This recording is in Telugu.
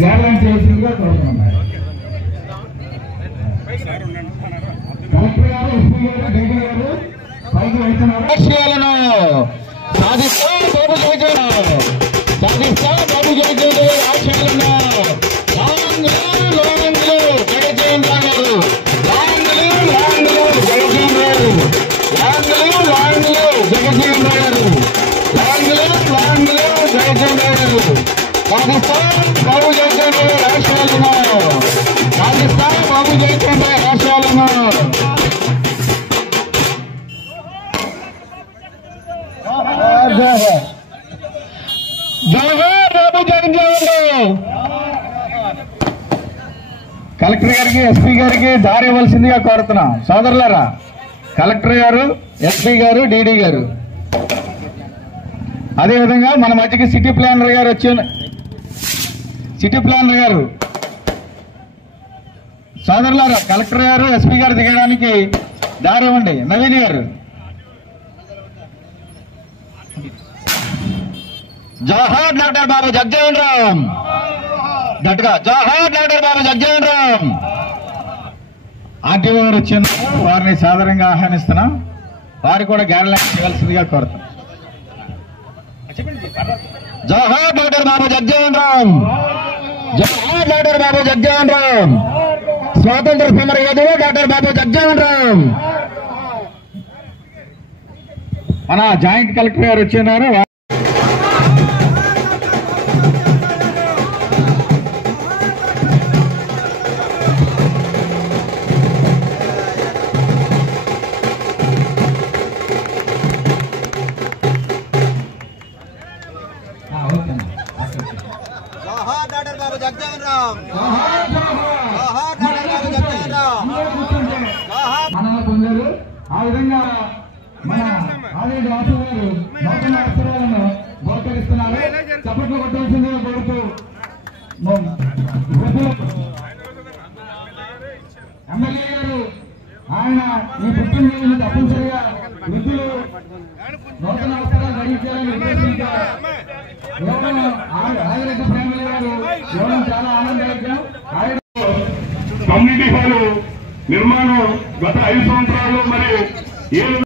గ్యారెంటీ చేసిందిగా కోరుతున్నాం. కలెక్టర్ గారు, ఎస్పీ గారు, డీడీ గారు పైకి వెళ్తున్నారు. లక్ష్యాలను సాధిస్తా బాబు జయచంద్ర, సాధిస్తా బాబు జయచంద్ర లక్ష్యాలను లాంగ్లు జయచంద్ర గారు, లాంగ్లు జయచంద్ర గారు, లాంగ్లు జయచంద్ర గారు, లాంగ్లు జయచంద్ర గారు, సాధిస్తా బాబు జయచంద్ర లక్ష్యాలను, సాధిస్తా బాబు జయచంద్ర లక్ష్యాలను. జోహార్ బాబు జగన్మోహన్. కలెక్టర్ గారికి, ఎస్పీ గారికి దారి ఇవ్వాల్సిందిగా కోరుతున్నాం. సోదరులారా, కలెక్టర్ గారు, ఎస్పీ గారు, డీడీ గారు, అదేవిధంగా మన మధ్యకి సిటీ ప్లానర్ గారు వచ్చి, సిటీ ప్లానర్ గారు, సోదరులారా, కలెక్టర్ గారు, ఎస్పీ గారు దిగడానికి దారి ఇవ్వండి. నవీన్ గారు, జోహార్ డాక్టర్ బాబు జగజీవన్ రామ్, గట్టిగా జోహార్ డాక్టర్ బాబు జగజీవన్ రామ్. ఆర్టీఓ గారు వచ్చిన వారిని సాధారణంగా ఆహ్వానిస్తున్నాం. వారు కూడా గ్యారెంటీ చేయాల్సిందిగా కోరుతాం. జోహార్ డాక్టర్ బాబు జగజీవన్ రామ్, జోహార్ డాక్టర్ బాబు జగజీవన్ రామ్, స్వాతంత్ర సమర యోధుడు డాక్టర్ బాబు జగజీవన్ రామ్. మన జాయింట్ కలెక్టర్ గారు వచ్చినారు. జోహార్ డాక్టర్ బాబు జగజీవన్ రామ్, జోహార్ డాక్టర్ బాబు జగజీవన్ రామ్, మనల్ని పొందారు. ఆ విధంగా మన ఆదిరెడ్డి వాసు గారు నూతన వస్త్రాలను బహుకరిస్తున్నారు. చప్పట్లు కొట్టాల్సిందిగా కోరుతూ ఎమ్మెల్యే గారు ఆయన ఈ పుట్టినరోజును తప్పనిసరిగా వృద్ధులు నూతన వస్త్రాలు ధరించాలని ఉద్దేశించారు. ఆదిరెడ్డి ఫ్యామిలీ గారు ఇవ్వడం చాలా ఆనందదాయకం. కమ్యూనిటీ హాల్ నిర్మాణం గత 5 సంవత్సరాలు మరి